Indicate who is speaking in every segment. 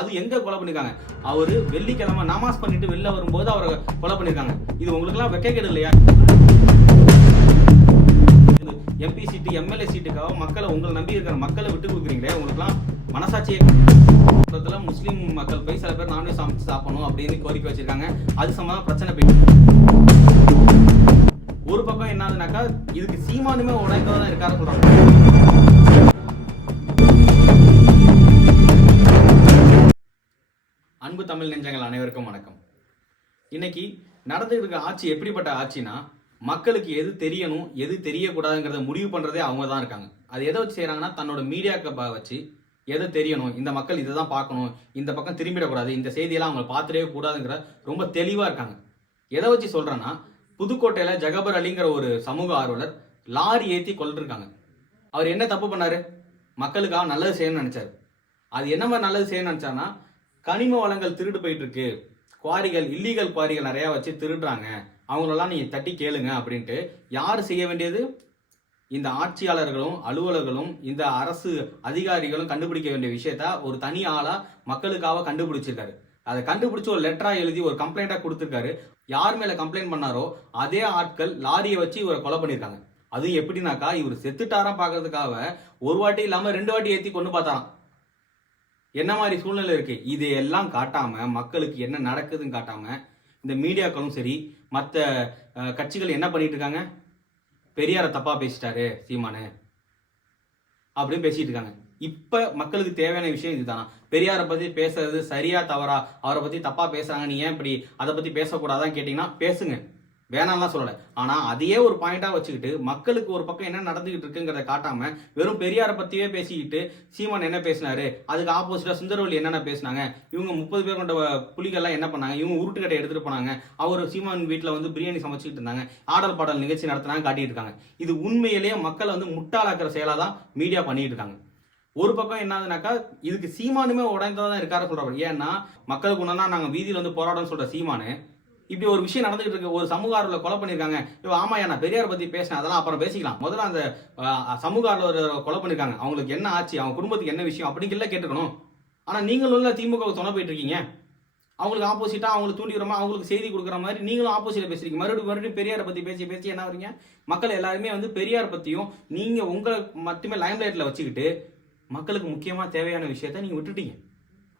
Speaker 1: அது எங்க கொலை பண்ணிருக்காங்க? அவரு வெள்ளிக்கிழமை நமாஸ் பண்ணிட்டு வெளில வரும்போது அவரை கொலை பண்ணிருக்காங்க. இது உங்களுக்குலாம் வெக்கக்கேடு இல்லையா? எம்பி சீட்டு எம்எல்ஏ சீட்டுக்காக மக்களை உங்களை நம்பி இருக்கிற மக்களை விட்டு கொடுக்குறீங்களே உங்களுக்குலாம் மனசாட்சியே குடும்பத்துல முஸ்லீம் மக்கள் போய் சில பேர் நான்வெஜ் சமைச்சு சாப்பிடணும் அப்படின்னு கோரிக்கை வச்சிருக்காங்க. அது சம்பந்தமா பிரச்சனை போயிட்டு ஒரு பக்கம் என்னதுனாக்கா இதுக்கு சீமானுமே உடைந்தவா தான் இருக்காரு சொல்றாங்க. அன்பு தமிழ் நெஞ்சங்கள் அனைவருக்கும் வணக்கம். இன்னைக்கு நடந்துட்டு இருக்க ஆட்சி எப்படிப்பட்ட ஆட்சினா மக்களுக்கு எது தெரியணும் எது தெரியக்கூடாதுங்கிறத முடிவு பண்றதே அவங்க தான் இருக்காங்க. அது எதை வச்சு செய்கிறாங்கன்னா தன்னோட மீடியாக்க வச்சு எதை தெரியணும் இந்த மக்கள் இதை தான் பார்க்கணும் இந்த பக்கம் திரும்பிடக்கூடாது இந்த செய்தியெல்லாம் அவங்க பார்த்துடவே கூடாதுங்கிற ரொம்ப தெளிவாக இருக்காங்க. எதை வச்சு சொல்றேன்னா புதுக்கோட்டையில் ஜகபர் அலிங்கிற ஒரு சமூக ஆர்வலர் லாரி ஏற்றி கொள்ளிருக்காங்க அவர் என்ன தப்பு பண்ணார்? மக்களுக்காக நல்லது செய்யணும்னு நினச்சார். அது என்ன மாதிரி நல்லது செய்யணும்னு நினச்சார்னா கனிம வளங்கள் திருடு போயிட்டு இருக்கு குவாரிகள் இல்லீகல் குவாரிகள் நிறைய வச்சு திருடுறாங்க. அவங்களெல்லாம் நீங்க தட்டி கேளுங்க அப்படின்ட்டு யார் செய்ய வேண்டியது? இந்த ஆட்சியாளர்களும் அலுவலர்களும் இந்த அரசு அதிகாரிகளும் கண்டுபிடிக்க வேண்டிய விஷயத்த ஒரு தனி ஆளா மக்களுக்காக கண்டுபிடிச்சிருக்காரு. அதை கண்டுபிடிச்சு ஒரு லெட்டரா எழுதி ஒரு கம்ப்ளைண்டா கொடுத்துருக்காரு. யார் மேல கம்ப்ளைண்ட் பண்ணாரோ அதே ஆட்கள் லாரியை வச்சு இவரை கொலை பண்ணிருக்காங்க அதுவும் எப்படின்னாக்கா இவர் செத்துட்டாராம் பார்க்கறதுக்காக ஒரு வாட்டி இல்லாம ரெண்டு வாட்டி ஏத்தி கொண்டு பார்த்தாராம். என்ன மாதிரி சூழ்நிலை இருக்கு? இதையெல்லாம் காட்டாம மக்களுக்கு என்ன நடக்குதுன்னு காட்டாம இந்த மீடியாக்களும் சரி மற்ற கட்சிகள் என்ன பண்ணிட்டு இருக்காங்க? பெரியார தப்பா பேசிட்டாரு சீமானு. அப்படின்னு பேசிட்டு இருக்காங்க. இப்ப மக்களுக்கு தேவையான விஷயம் இதுதானா? பெரியாரை பத்தி பேசுறது சரியா தவறா? அவரை பத்தி தப்பா பேசுறாங்க. நீ ஏன் இப்படி அதை பத்தி பேசக்கூடாதான்னு கேட்டீங்கன்னா பேசுங்க. வேணாம்லாம் சொல்லலை. ஆனால் அதையே ஒரு பாயிண்ட்டாக வச்சுக்கிட்டு மக்களுக்கு ஒரு பக்கம் என்ன நடந்துகிட்டு இருக்குங்கிறத காட்டாம வெறும் பெரியாரை பற்றியே பேசிக்கிட்டு சீமான் என்ன பேசினாரு அதுக்கு ஆப்போசிட்டாக சுந்தரவல்லி என்னென்ன பேசினாங்க இவங்க முப்பது பேர் கொண்ட புலிகள்லாம் என்ன பண்ணாங்க இவங்க உருட்டுக்கட்டை எடுத்துகிட்டு போனாங்க அவர் சீமான் வீட்டில் வந்து பிரியாணி சமைச்சிக்கிட்டு இருந்தாங்க ஆடல் பாடல் நிகழ்ச்சி நடத்தினாங்க காட்டிட்டு இருக்காங்க. இது உண்மையிலேயே மக்களை வந்து முட்டாளாக்குற செயலாக தான் மீடியா பண்ணிட்டு இருக்காங்க. ஒரு பக்கம் என்னதுனாக்கா இதுக்கு சீமானுமே உடைந்ததான் தான் இருக்காரு சொல்றாரு. ஏன்னா மக்களுக்கு ஒண்ணுனா நாங்கள் வீதியில் வந்து போராடணும்னு சொல்ற சீமானு இப்படி ஒரு விஷயம் நடந்துகிட்டு இருக்கு. ஒரு சமூக ஆர்வல கொலை பண்ணிருக்காங்க. இப்போ ஆமா நான் பெரியார் பத்தி பேசினேன் அதெல்லாம் அப்புறம் பேசிக்கலாம். முதல்ல அந்த சமூக ஆர்வலர் கொலை பண்ணிருக்காங்க. அவங்களுக்கு என்ன ஆச்சு? அவங்க குடும்பத்துக்கு என்ன விஷயம்? அப்படிங்கிறத கேட்டுக்கணும் ஆனா நீங்களும் திமுக சொன்ன போயிட்டு இருக்கீங்க அவங்களுக்கு ஆப்போசிட்டா அவங்களுக்கு தூண்டிக்கிற மாதிரி அவங்களுக்கு செய்தி கொடுக்குற மாதிரி நீங்களும் ஆப்போசிட்டில் பேசுறீங்க மறுபடியும் மறுபடியும் பெரியாரை பத்தி பேசி பேசி என்ன வரீங்க மக்கள் எல்லாருமே வந்து பெரியார் பத்தியும் நீங்க உங்களை மட்டுமே லைம் லைட்ல வச்சுக்கிட்டு மக்களுக்கு முக்கியமா தேவையான விஷயத்த நீங்க விட்டுட்டீங்க.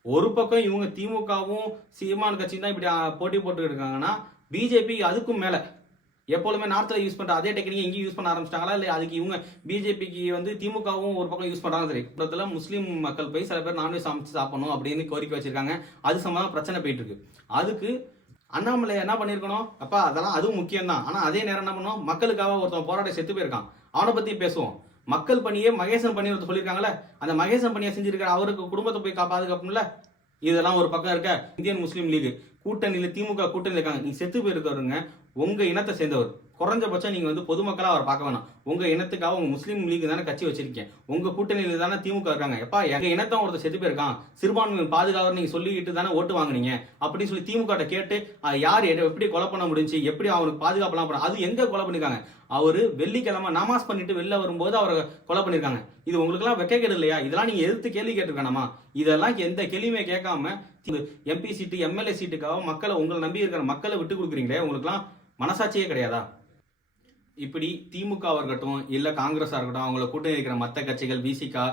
Speaker 1: ஒரு பக்கம் இவங்க திமுகவும் சீமான் கட்சியும் தான் இப்படி போட்டி போட்டு இருக்காங்கன்னா பிஜேபி அதுக்கும் மேல எப்பொழுதுமே நார்த்ல யூஸ் பண்ற அதே டெக்னிக் இங்கேயும் யூஸ் பண்ண ஆரம்பிச்சிட்டாங்களா? இல்ல அதுக்கு இவங்க பிஜேபிக்கு வந்து திமுகவும் ஒரு பக்கம் யூஸ் பண்றாங்க சரி குடும்பத்துல முஸ்லீம் மக்கள் போய் சில பேர் நான்வெஜ் சமைச்சு சாப்பிடணும் அப்படின்னு கோரிக்கை வச்சிருக்காங்க. அது சம்பந்தமா பிரச்சனை போயிட்டு இருக்கு. அதுக்கு அண்ணாமலை என்ன பண்ணிருக்கணும்? அப்பா அதெல்லாம் அதுவும் முக்கியம் தான் ஆனா அதே நேரம் என்ன பண்ணுவோம் மக்களுக்காக ஒருத்தன் போராட்டம் செத்து போயிருக்கான். அவனை பத்தி பேசுவோம். மக்கள் பணியே மகேசன் பண்ணி ஒருத்தர் சொல்லியிருக்காங்கல்ல அந்த மகேசன் பணியை செஞ்சிருக்கிற அவருக்கு குடும்பத்தை போய் கா- பாதுகாப்பும்ல இதெல்லாம் ஒரு பக்கம் இருக்க இந்தியன் முஸ்லீம் லீக். கூட்டணியில் திமுக கூட்டணியில் இருக்காங்க. நீ செத்து போயிருக்கவருங்க உங்க இனத்தை சேர்ந்தவர். குறைஞ்சபட்சம் நீங்கள் வந்து பொதுமக்களாக அவர் பார்க்க வேணாம். உங்கள் இனத்துக்காக உங்கள் முஸ்லீம் லீக் தானே கட்சி வச்சிருக்கேன் உங்கள் கூட்டணியில் தானே திமுக இருக்காங்க. எப்பா எங்கள் இனத்தை ஒருத்தர் செத்து போயிருக்கான். சிறுபான்மை பாதுகாவலர் நீங்கள் சொல்லிக்கிட்டு தானே ஓட்டு வாங்குனீங்க. அப்படின்னு சொல்லி திமுக கேட்டு யார் எப்படி கொலை பண்ண முடிஞ்சு எப்படி அவனுக்கு பாதுகாப்பெல்லாம் பண்ண அது எங்கே கொலை பண்ணியிருக்காங்க அவர் வெள்ளிக்கிழமை நமாஸ் பண்ணிட்டு வெளில வரும்போது அவரை கொலை பண்ணியிருக்காங்க இது உங்களுக்குலாம் வெக்கக்கேடு இல்லையா? இதெல்லாம் நீங்கள் எதிர்த்து கேள்வி கேட்டிருக்கணுமா? இதெல்லாம் எந்த கேள்வியுமே கேட்காம எம்பி சீட்டு எம்எல்ஏ சீட்டுக்காக மக்களை உங்களை நம்பி இருக்கிற மக்களை விட்டு கொடுக்குறீங்களே? உங்களுக்குலாம் மனசாட்சியே கிடையாதா? இப்படி திமுக இருக்கட்டும் இல்லை காங்கிரஸாக இருக்கட்டும் அவங்கள கூட்டணி இருக்கிற மற்ற கட்சிகள் பிசிகா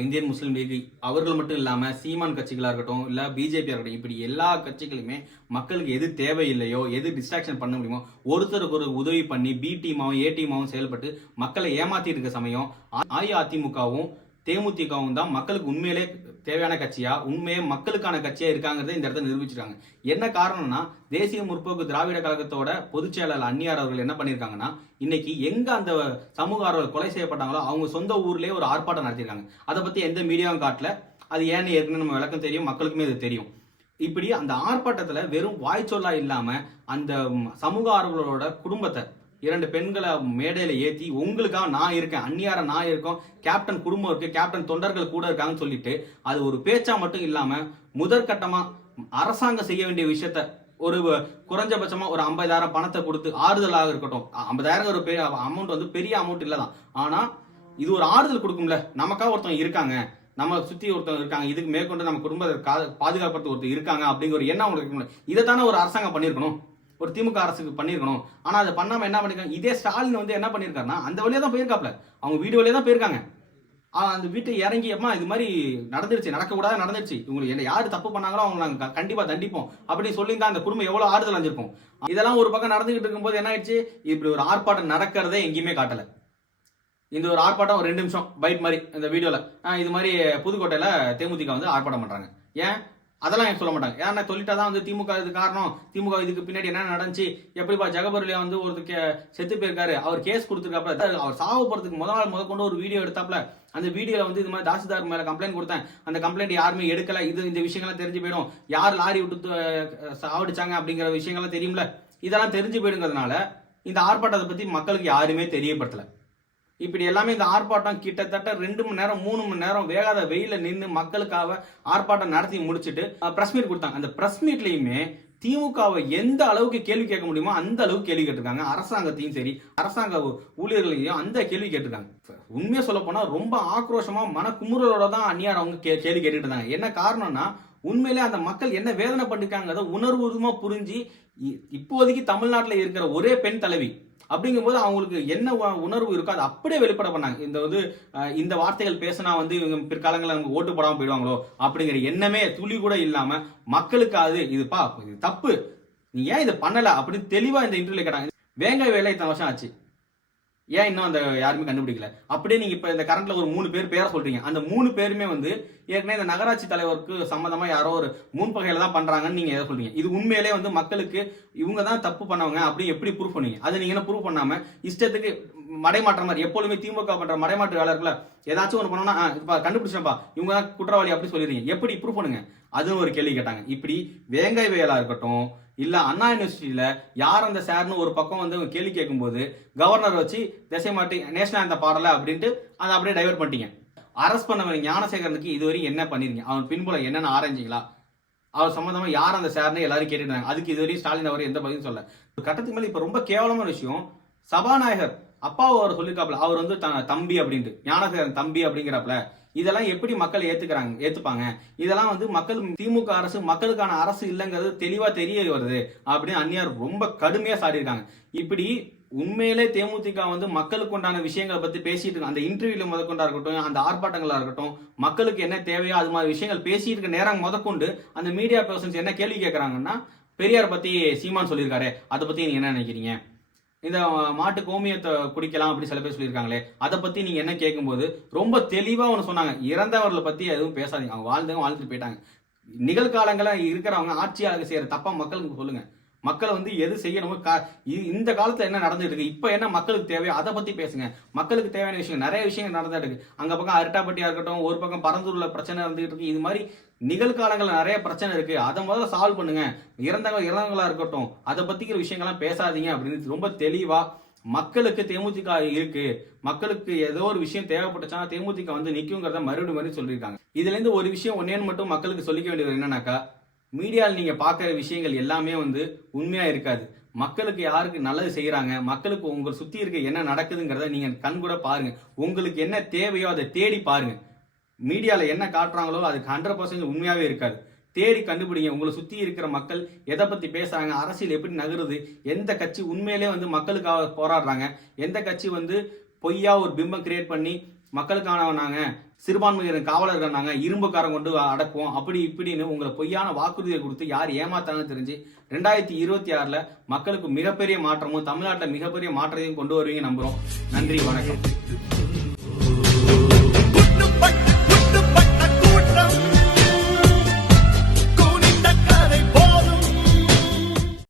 Speaker 1: இந்தியன் முஸ்லீம் லீக் அவர்கள் மட்டும் இல்லாமல் சீமான் கட்சிகளாக இருக்கட்டும் இல்லை பிஜேபியாக இருக்கட்டும் இப்படி எல்லா கட்சிகளுமே மக்களுக்கு எது தேவையில்லையோ எது டிஸ்ட்ராக்ஷன் பண்ண முடியுமோ ஒருத்தருக்கு ஒரு உதவி பண்ணி பி டீமாவும் ஏ டீமாவும் செயல்பட்டு மக்களை ஏமாற்றிட்டு இருக்க சமயம் அஇஅதிமுகவும் தேமுதிகவும் தான் மக்களுக்கு உண்மையிலே தேவையான கட்சியா? உண்மையே மக்களுக்கான கட்சியா இருக்காங்கிறத இந்த இடத்துல நிரூபிச்சிருக்காங்க. என்ன காரணம்னா தேசிய முற்போக்கு திராவிட கழகத்தோட பொதுச் செயலாளர் அந்நியார் அவர்கள் என்ன பண்ணியிருக்காங்கன்னா இன்னைக்கு எங்க அந்த சமூக ஆர்வலர் கொலை செய்யப்பட்டாங்களோ அவங்க சொந்த ஊர்லயே ஒரு ஆர்ப்பாட்டம் நடத்திருக்காங்க. அதை பத்தி எந்த மீடியாவும் காட்டல. அது ஏன்னு ஏற்கனவே நம்ம விளக்கம் தெரியும் மக்களுக்குமே இது தெரியும். இப்படி அந்த ஆர்ப்பாட்டத்துல வெறும் வாய்ச்சொல்லா இல்லாம அந்த சமூக ஆர்வலரோட குடும்பத்தை இரண்டு பெண்களை மேடையில ஏத்தி உங்களுக்காக நான் இருக்கேன் அந்நியார நான் இருக்கோம் கேப்டன் குடும்பம் இருக்கு கேப்டன் தொண்டர்கள் கூட இருக்காங்கன்னு சொல்லிட்டு அது ஒரு பேச்சா மட்டும் இல்லாம முதற்கட்டமா அரசாங்கம் செய்ய வேண்டிய விஷயத்த ஒரு குறைஞ்சபட்சமா ஒரு ஐம்பதாயிரம் பணத்தை கொடுத்து ஆறுதலாக இருக்கட்டும். ஐம்பதாயிரம் ஒரு பெரிய அமௌண்ட் வந்து பெரிய அமௌண்ட் இல்லதான். ஆனா இது ஒரு ஆறுதல் கொடுக்கும்ல. நமக்காக ஒருத்தவங்க இருக்காங்க. நம்ம சுத்தி ஒருத்தவங்க இருக்காங்க. இதுக்கு மேற்கொண்டு நம்ம குடும்பத்தை கா- பாதுகாப்புறது ஒருத்தர் இருக்காங்க அப்படிங்கிற ஒரு எண்ணம் அவங்களுக்கு இதை தானே ஒரு அரசாங்கம் பண்ணியிருக்கணும். ஒரு திமுக அரசுக்கு பண்ணியிருக்கணும் ஆனால் அதை பண்ணாமல் என்ன பண்ணிருக்காங்க? இதே ஸ்டாலின் வந்து என்ன பண்ணியிருக்காருன்னா அந்த வழியாக தான் போயிருக்காப்ல அவங்க வீடு வழியாக தான் போயிருக்காங்க. அந்த வீட்டை இறங்கி அம்மா இது மாதிரி நடந்துருச்சு நடக்கக்கூடாது நடந்துருச்சு. இவங்களுக்கு என்ன யார் தப்பு பண்ணாங்களோ அவங்க நாங்கள் கண்டிப்பாக தண்டிப்போம். அப்படின்னு சொல்லியிருந்தா அந்த குடும்பம் எவ்வளோ ஆறுதல் அடைஞ்சிருக்கும் இதெல்லாம் ஒரு பக்கம் நடந்துகிட்டு இருக்கும்போது என்ன ஆயிடுச்சு? இப்படி ஒரு ஆர்ப்பாட்டம் நடக்கிறதே எங்கேயுமே காட்டலை. இந்த ஒரு ஆர்ப்பாட்டம் ஒரு ரெண்டு நிமிஷம் பைட் மாதிரி இந்த வீடியோவில் இது மாதிரி புதுக்கோட்டையில் தேமுதிக வந்து ஆர்ப்பாட்டம் பண்ணுறாங்க ஏன்? அதெல்லாம் ஏன் சொல்ல மாட்டாங்க? ஏன்னா சொல்லிட்டாதான் வந்து திமுக இது காரணம். திமுக இதுக்கு பின்னாடி என்ன நடந்துச்சு? எப்படிப்பா ஜெகபருலியா வந்து ஒரு செத்து போயிருக்காரு. அவர் கேஸ் கொடுத்துருக்காப்ல அவர் சாவு போறதுக்கு முதல் நாள் முதல் கொண்டு ஒரு வீடியோ எடுத்தாப்ல அந்த வீடியோவில் வந்து இது மாதிரி தாசில்தார் மேல கம்ப்ளைண்ட் கொடுத்தேன். அந்த கம்ப்ளைண்ட் யாருமே எடுக்கல. இது இந்த விஷயங்கள்லாம் தெரிஞ்சு போயிடும். யார் லாரி விட்டு சாவடிச்சாங்க அப்படிங்கிற விஷயங்கள்லாம் தெரியும்ல? இதெல்லாம் தெரிஞ்சு போயிடுங்கிறதுனால இந்த ஆர்ப்பாட்டத்தை பத்தி மக்களுக்கு யாருமே தெரியப்படுத்தலை. இப்படி எல்லாமே இந்த ஆர்ப்பாட்டம் கிட்டத்தட்ட ரெண்டு மணி நேரம் மூணு மணி நேரம் வேகாத வெயில நின்று மக்களுக்காக ஆர்ப்பாட்டம் நடத்தி முடிச்சுட்டு பிரஸ் மீட் கொடுத்தாங்க. அந்த பிரஸ் மீட்லயுமே திமுகவை எந்த அளவுக்கு கேள்வி கேட்க முடியுமோ அந்த அளவுக்கு கேள்வி கேட்டிருக்காங்க. அரசாங்கத்தையும் சரி அரசாங்க ஊழியர்களையும் அந்த கேள்வி கேட்டிருக்காங்க. உண்மையா சொல்ல போனா ரொம்ப ஆக்ரோஷமா மன குமுறலோட தான் அந்நியார் அவங்க கே- கேள்வி கேட்டுட்டு இருந்தாங்க. என்ன காரணம்னா உண்மையிலே அந்த மக்கள் என்ன வேதனை பண்ணிருக்காங்கிறத உணர்வுமா புரிஞ்சு இ- இப்போதைக்கு தமிழ்நாட்டில் இருக்கிற ஒரே பெண் தலைவி அப்படிங்கும்போது அவங்களுக்கு என்ன உணர்வு இருக்கோ அதை அப்படியே வெளிப்பட பண்ணாங்க. இந்த வந்து இந்த வார்த்தைகள் பேசினா வந்து இவங்க பிற்காலங்களில் அவங்க ஓட்டு போடாமல் போயிடுவாங்களோ அப்படிங்கிற எண்ணமே துளி கூட இல்லாம மக்களுக்கு அது இதுப்பா இது தப்பு. நீ ஏன் இதை பண்ணலை அப்படின்னு தெளிவா இந்த இன்டர்வியூல கேட்டாங்க. வேங்க வேலை இத்தனை வருஷம் ஆச்சு. ஏன் இன்னும் அந்த யாருமே கண்டுபிடிக்கல? அப்படியே நீங்க இப்ப இந்த கரண்ட்ல ஒரு மூணு பேர் பேரை சொல்றீங்க. அந்த மூணு பேருமே வந்து ஏற்கனவே இந்த நகராட்சி தலைவருக்கு சம்மந்தமா யாரோ ஒரு முன்பகையில தான் பண்றாங்கன்னு நீங்க எதை சொல்றீங்க? இது உண்மையிலே வந்து மக்களுக்கு இவங்க தான் தப்பு பண்ணவங்க அப்படி எப்படி ப்ரூவ் பண்ணீங்க அதை நீங்க என்ன ப்ரூவ் பண்ணாம இஷ்டத்துக்கு மடைமாற்ற மாதிரி எப்பொழுதுமே திமுக பண்ற மடைமாற்று வேலை இருக்குல்ல ஏதாச்சும் ஒன்று பண்ணோம்னா இப்போ கண்டுபிடிச்சப்பா இவங்க தான் குற்றவாளி அப்படி சொல்லிடுறீங்க. எப்படி ப்ரூவ் பண்ணுங்க? அதுவும் ஒரு கேள்வி கேட்டாங்க. இப்படி வேங்காய் வேலா இருக்கட்டும் இல்லை அண்ணா யூனிவர்சிட்டியில் யார் அந்த சார்னு ஒரு பக்கம் வந்து கேள்வி கேட்கும்போது கவர்னர் வச்சு திசை மாட்டி நேஷனல் அந்த பாடலை அப்படின்ட்டு அதை அப்படியே டைவர்ட் பண்ணிட்டீங்க. அரெஸ்ட் பண்ணவங்க ஞானசேகரனுக்கு இதுவரையும் என்ன பண்ணிருக்கீங்க? அவன் பின்புலம் என்னென்ன ஆரம்பிச்சிங்களா அவர் சம்மந்தமாக யார் அந்த சார்னு எல்லாரும் கேட்டுட்டாங்க அதுக்கு இதுவரையும் ஸ்டாலின் அவர் எந்த பதிலும் சொல்ல ஒரு கட்டத்துக்கு மேலே இப்போ ரொம்ப கேவலமான விஷயம் சபாநாயகர் அப்பாவை அவர் சொல்லியிருக்காப்புல அவர் வந்து த- தம்பி அப்படின்ட்டு ஞானசேகரன் தம்பி அப்படிங்கிறப்பல இதெல்லாம் எப்படி மக்கள் ஏத்துக்கிறாங்க ஏத்துப்பாங்க? இதெல்லாம் வந்து மக்கள் திமுக அரசு மக்களுக்கான அரசு இல்லைங்கிறது தெளிவா தெரிய வருது அப்படின்னு அந்நியார் ரொம்ப கடுமையா சாடியிருக்காங்க. இப்படி உண்மையிலே தேமுதிக வந்து மக்களுக்கு உண்டான விஷயங்களை பத்தி பேசிட்டு இருக்காங்க அந்த இன்டர்வியூல முதற்கொண்டா இருக்கட்டும் அந்த ஆர்ப்பாட்டங்களா இருக்கட்டும் மக்களுக்கு என்ன தேவையோ அது மாதிரி விஷயங்கள் பேசிட்டு இருக்க நேரம் முதற்கொண்டு அந்த மீடியா பர்சன்ஸ் என்ன கேள்வி கேட்கறாங்கன்னா பெரியார் பத்தி சீமான் சொல்லியிருக்காரு. அதை பத்தி நீங்க என்ன நினைக்கிறீங்க? இந்த மாட்டு கோமியத்தை குடிக்கலாம் அப்படி சில பேர் சொல்லியிருக்காங்களே அதை பத்தி நீங்க என்ன கேட்கும்போது ரொம்ப தெளிவா ஒன்று சொன்னாங்க. இறந்தவர்களை பத்தி எதுவும் பேசாதீங்க. அவங்க வாழ்ந்தவங்க வாழ்ந்துட்டு போயிட்டாங்க. நிகழ்காலங்கள இருக்கிறவங்க ஆட்சியாளர்கள் செய்யற தப்பா மக்களுக்கு சொல்லுங்க. மக்களை வந்து எது செய்யணுமோ கா- இந்த காலத்துல என்ன நடந்துட்டு இருக்கு இப்போ என்ன மக்களுக்கு தேவையோ அதை பத்தி பேசுங்க. மக்களுக்கு தேவையான விஷயம் நிறைய விஷயங்கள் நடந்துட்டு இருக்கு. அங்க பக்கம் அரிட்டாப்பட்டியா இருக்கட்டும் ஒரு பக்கம் பரந்தூர்ல பிரச்சனை இருந்துகிட்டு இருக்கு. இது மாதிரி நிகழ்காலங்களில் நிறைய பிரச்சனை இருக்கு. அதை முதல்ல சால்வ் பண்ணுங்க. இறந்தவங்க இறந்தவங்களா இருக்கட்டும் அதை பத்திக்கிற விஷயங்கள்லாம் பேசாதீங்க அப்படின்னு ரொம்ப தெளிவா மக்களுக்கு தேமுதிக இருக்கு. மக்களுக்கு ஏதோ ஒரு விஷயம் தேவைப்பட்டுச்சுன்னா தேமுதிக வந்து நிற்குங்கிறத மறுபடியும் மறுபடியும் சொல்லியிருக்காங்க. இதுல இருந்து ஒரு விஷயம் ஒன்னேன்னு மட்டும் மக்களுக்கு சொல்லிக்க வேண்டியது என்னன்னாக்கா மீடியாவில் நீங்க பார்க்குற விஷயங்கள் எல்லாமே வந்து உண்மையா இருக்காது. மக்களுக்கு யாருக்கு நல்லது செய்யறாங்க மக்களுக்கு உங்களை சுத்தி இருக்க என்ன நடக்குதுங்கிறத நீங்க கண் கூட பாருங்க. உங்களுக்கு என்ன தேவையோ அதை தேடி பாருங்க. மீடியாவில் என்ன காட்டுறாங்களோ அதுக்கு ஹண்ட்ரட் பர்சன்ட் உண்மையாகவே இருக்காது. தேடி கண்டுபிடிங்க. உங்களை சுற்றி இருக்கிற மக்கள் எதை பற்றி பேசுகிறாங்க அரசியல் எப்படி நகருது எந்த கட்சி உண்மையிலே வந்து மக்களுக்காக போராடுறாங்க எந்த கட்சி வந்து பொய்யா ஒரு பிம்பம் கிரியேட் பண்ணி மக்களுக்கானவனாங்க சிறுபான்மையினர் காவலர்கள் நாங்கள் இரும்புக்காரன் கொண்டு அடக்குவோம் அப்படி இப்படின்னு உங்களை பொய்யான வாக்குறுதியை கொடுத்து யார் ஏமாத்தாங்கன்னு தெரிஞ்சு ரெண்டாயிரத்தி இருபத்தி ஆறில் மக்களுக்கு மிகப்பெரிய மாற்றமும் தமிழ்நாட்டில் மிகப்பெரிய மாற்றத்தையும் கொண்டு வருவீங்க நம்புகிறோம் நன்றி வணக்கம்.